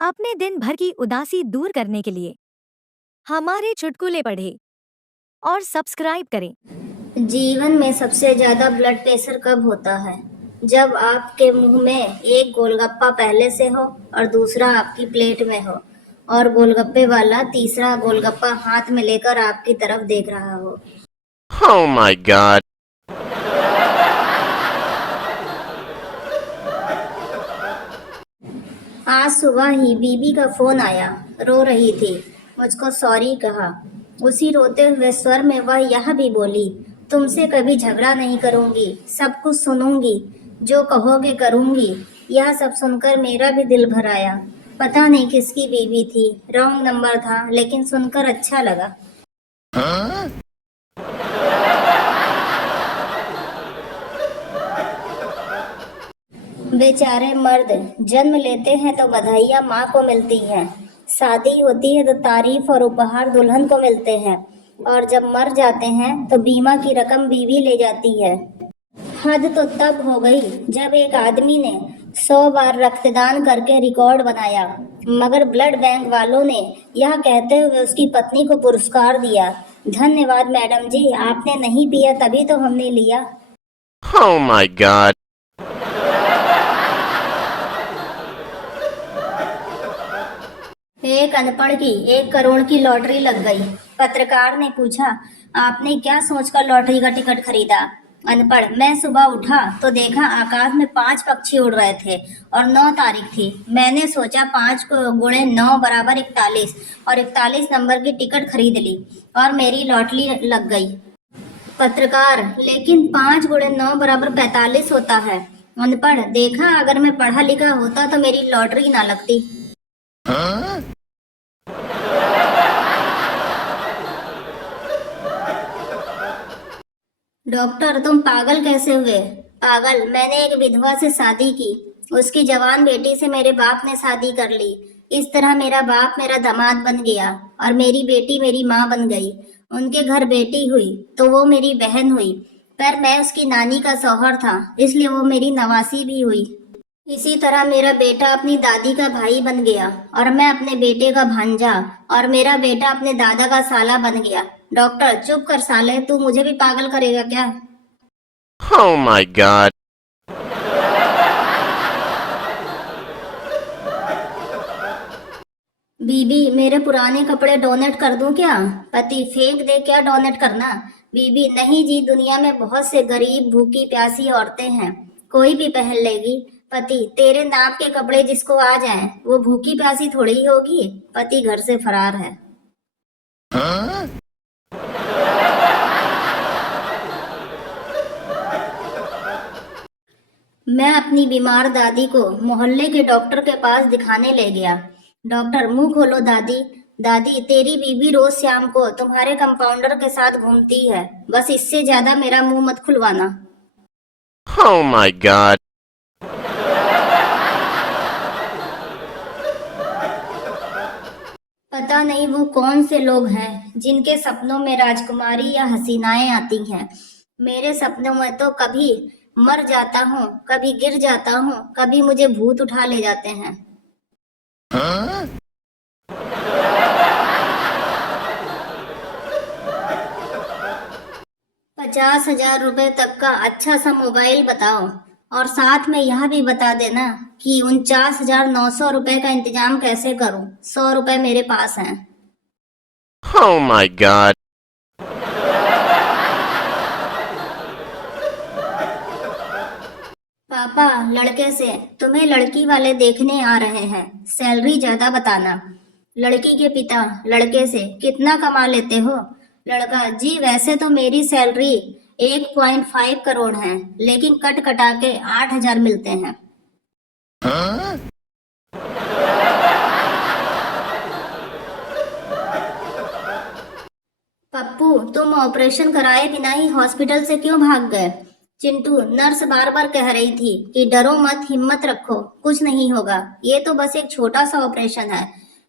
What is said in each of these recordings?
अपने दिन भर की उदासी दूर करने के लिए हमारे चुटकुले पढ़ें और सब्सक्राइब करें। जीवन में सबसे ज्यादा ब्लड प्रेशर कब होता है? जब आपके मुंह में एक गोलगप्पा पहले से हो और दूसरा आपकी प्लेट में हो और गोलगप्पे वाला तीसरा गोलगप्पा हाथ में लेकर आपकी तरफ देख रहा हो। Oh my god. आज सुबह ही बीबी का फोन आया। रो रही थी। मुझको सॉरी कहा। उसी रोते हुए स्वर में वह यह भी बोली, तुमसे कभी झगड़ा नहीं करूंगी, सब कुछ सुनूंगी, जो कहोगे करूंगी। यह सब सुनकर मेरा भी दिल भर आया। पता नहीं किसकी बीबी थी, रॉन्ग नंबर था, लेकिन सुनकर अच्छा लगा। बेचारे मर्द जन्म लेते हैं तो बधाइयाँ माँ को मिलती हैं, शादी होती है तो तारीफ और उपहार दुल्हन को मिलते हैं, और जब मर जाते हैं तो बीमा की रकम बीवी ले जाती है। हद तो तब हो गई जब एक आदमी ने 100 बार रक्तदान करके रिकॉर्ड बनाया, मगर ब्लड बैंक वालों ने यह कहते हुए उसकी पत्नी को पुरस्कार दिया, धन्यवाद मैडम जी, आपने नहीं पिया तभी तो हमने लिया। Oh my god. एक अनपढ़ की 1 करोड़ की लॉटरी लग गई। पत्रकार ने पूछा, आपने क्या सोचकर लॉटरी का टिकट खरीदा? अनपढ़, मैं सुबह उठा तो देखा आकाश में 5 पक्षी उड़ रहे थे और 9 तारीख थी। मैंने सोचा 5 को गुणे 9 बराबर 41 और 41 नंबर की टिकट खरीद ली और मेरी लॉटरी लग गई। पत्रकार, लेकिन 5 गुणे 9 बराबर 45 होता है। अनपढ़, देखा अगर मैं पढ़ा लिखा होता तो मेरी लॉटरी ना लगती। डॉक्टर, तुम पागल कैसे हुए? पागल, मैंने एक विधवा से शादी की। उसकी जवान बेटी से मेरे बाप ने शादी कर ली। इस तरह मेरा बाप मेरा दामाद बन गया और मेरी बेटी मेरी माँ बन गई। उनके घर बेटी हुई तो वो मेरी बहन हुई, पर मैं उसकी नानी का शौहर था, इसलिए वो मेरी नवासी भी हुई। इसी तरह मेरा बेटा अपनी दादी का भाई बन गया और मैं अपने बेटे का भांजा, और मेरा बेटा अपने दादा का साला बन गया। डॉक्टर, चुप कर साले, तू मुझे भी पागल करेगा क्या? Oh my god. बीबी, मेरे पुराने कपड़े डोनेट कर दूं क्या? पति, फेंक दे, क्या डोनेट करना? बीबी, नहीं जी, दुनिया में बहुत से गरीब भूखी प्यासी औरतें हैं, कोई भी पहन लेगी। पति, तेरे नाप के कपड़े जिसको आ जाएं, वो भूखी प्यासी थोड़ी ही होगी। पति घर से फरार है। मैं अपनी बीमार दादी को मोहल्ले के डॉक्टर के पास दिखाने ले गया। डॉक्टर, मुंह खोलो दादी। दादी, तेरी बीबी रोज शाम को तुम्हारे कंपाउंडर के साथ घूमती है, बस इससे ज्यादा मेरा मुंह मत खुलवाना। Oh my god. पता नहीं वो कौन से लोग हैं जिनके सपनों में राजकुमारी या हसीनाएं आती हैं। मेरे सपनों में तो कभी मर जाता हूँ, कभी गिर जाता हूँ, कभी मुझे भूत उठा ले जाते हैं। 50,000 रुपए तक का अच्छा सा मोबाइल बताओ, और साथ में यह भी बता देना कि 49,900 रुपए का इंतजाम कैसे करूं। 100 रुपए मेरे पास हैं। Oh my god. पापा, लड़के से तुम्हें लड़की वाले देखने आ रहे हैं, सैलरी ज्यादा बताना। लड़की के पिता लड़के से, कितना कमा लेते हो? लड़का, जी वैसे तो मेरी सैलरी 1.5 करोड़ है, लेकिन कट कटा के 8,000 मिलते हैं। पप्पू, तुम ऑपरेशन कराए बिना ही हॉस्पिटल से क्यों भाग गए? चिंटू, नर्स बार बार कह रही थी कि डरो मत, हिम्मत रखो, कुछ नहीं होगा, ये तो बस एक छोटा सा ऑपरेशन है।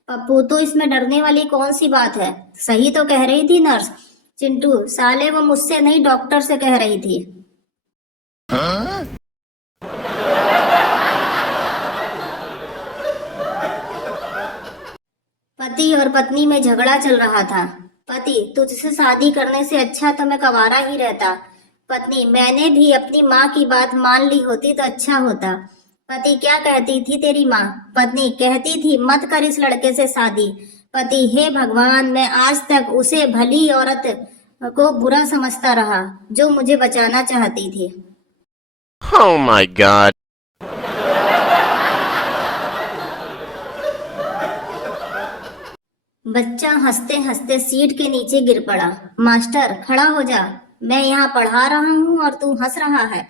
पप्पू, तो इसमें डरने वाली कौन सी बात है, सही तो कह रही थी नर्स। चिंटू, साले वो मुझसे नहीं डॉक्टर से कह रही थी। पति और पत्नी में झगड़ा चल रहा था। पति, तुझसे शादी करने से अच्छा तो मैं कंवारा ही रहता। पत्नी, मैंने भी अपनी माँ की बात मान ली होती तो अच्छा होता। पति, क्या कहती थी तेरी माँ? पत्नी, कहती थी मत कर इस लड़के से शादी। पति, हे भगवान, मैं आज तक उसे भली औरत को बुरा समझता रहा जो मुझे बचाना चाहती थी। Oh my god. बच्चा हंसते हंसते सीट के नीचे गिर पड़ा। मास्टर, खड़ा हो जा, मैं यहाँ पढ़ा रहा हूँ और तू हंस रहा है।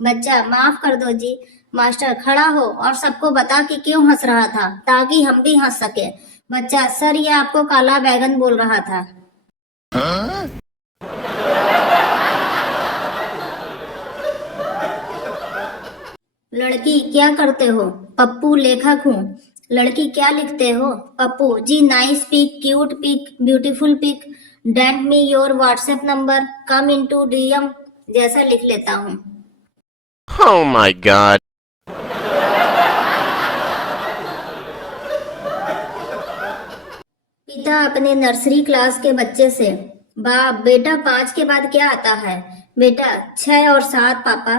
बच्चा, माफ कर दो जी। मास्टर, खड़ा हो और सबको बता कि क्यों हंस रहा था, ताकि हम भी हंस सके। बच्चा, सर ये आपको काला बैगन बोल रहा था। लड़की, क्या करते हो? पप्पू, लेखक हूँ। लड़की, क्या लिखते हो? Pappu ji, nice pic, cute pic, beautiful pic, send me your WhatsApp number, come into DM जैसा लिख लेता हूँ। Oh my god. पिता अपने नर्सरी क्लास के बच्चे से, बाप, बेटा 5 के बाद क्या आता है? बेटा, 6 और 7 पापा।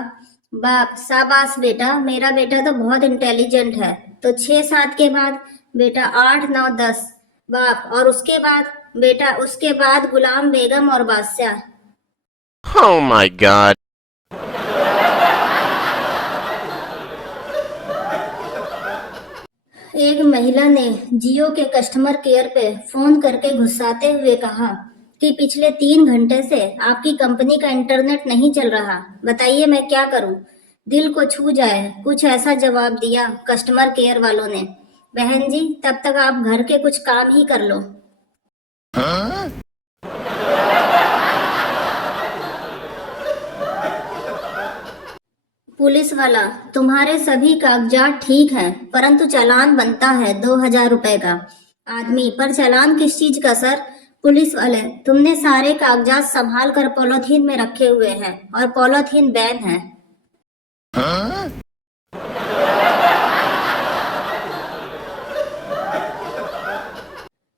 बाप, शाबाश बेटा, मेरा बेटा तो बहुत इंटेलिजेंट है। तो 6 7 के बाद? बेटा, 8 9 10। बाप, और उसके बाद? बेटा, उसके बाद गुलाम बेगम और बादशाह। Oh my god. एक महिला ने जियो के कस्टमर केयर पे फोन करके गुस्साते हुए कहा कि पिछले 3 घंटे से आपकी कंपनी का इंटरनेट नहीं चल रहा, बताइए मैं क्या करूं। दिल को छू जाए, कुछ ऐसा जवाब दिया कस्टमर केयर वालों ने, बहन जी तब तक आप घर के कुछ काम ही कर लो। पुलिस वाला, तुम्हारे सभी कागजात ठीक हैं, परंतु चालान बनता है 2,000 रुपए का। आदमी, पर चालान किस चीज का सर? पुलिस वाले, तुमने सारे कागजात संभाल कर पॉलीथीन में रखे हुए हैं और पॉलीथीन बैन है।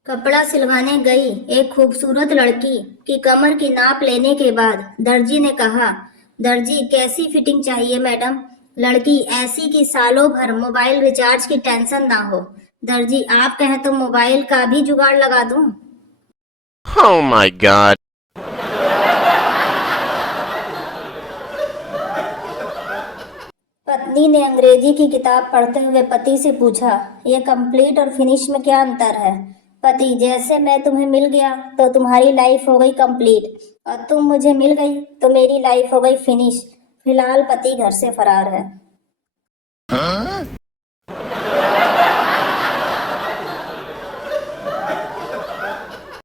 कपड़ा सिलवाने गई एक खूबसूरत लड़की की कमर की नाप लेने के बाद दर्जी ने कहा, दर्जी कैसी फिटिंग चाहिए मैडम? लड़की, ऐसी कि सालों भर मोबाइल रिचार्ज की टेंशन ना हो। दर्जी, आप कहें तो मोबाइल का भी जुगाड़ लगा दूं। Oh my god. पत्नी ने अंग्रेजी की किताब पढ़ते हुए पति से पूछा, ये कंप्लीट और फिनिश में क्या अंतर है? पति, जैसे मैं तुम्हें मिल गया तो तुम्हारी लाइफ हो गई कंप्लीट और तुम मुझे मिल गई तो मेरी लाइफ हो गई फिनिश। फिलहाल पति घर से फरार है।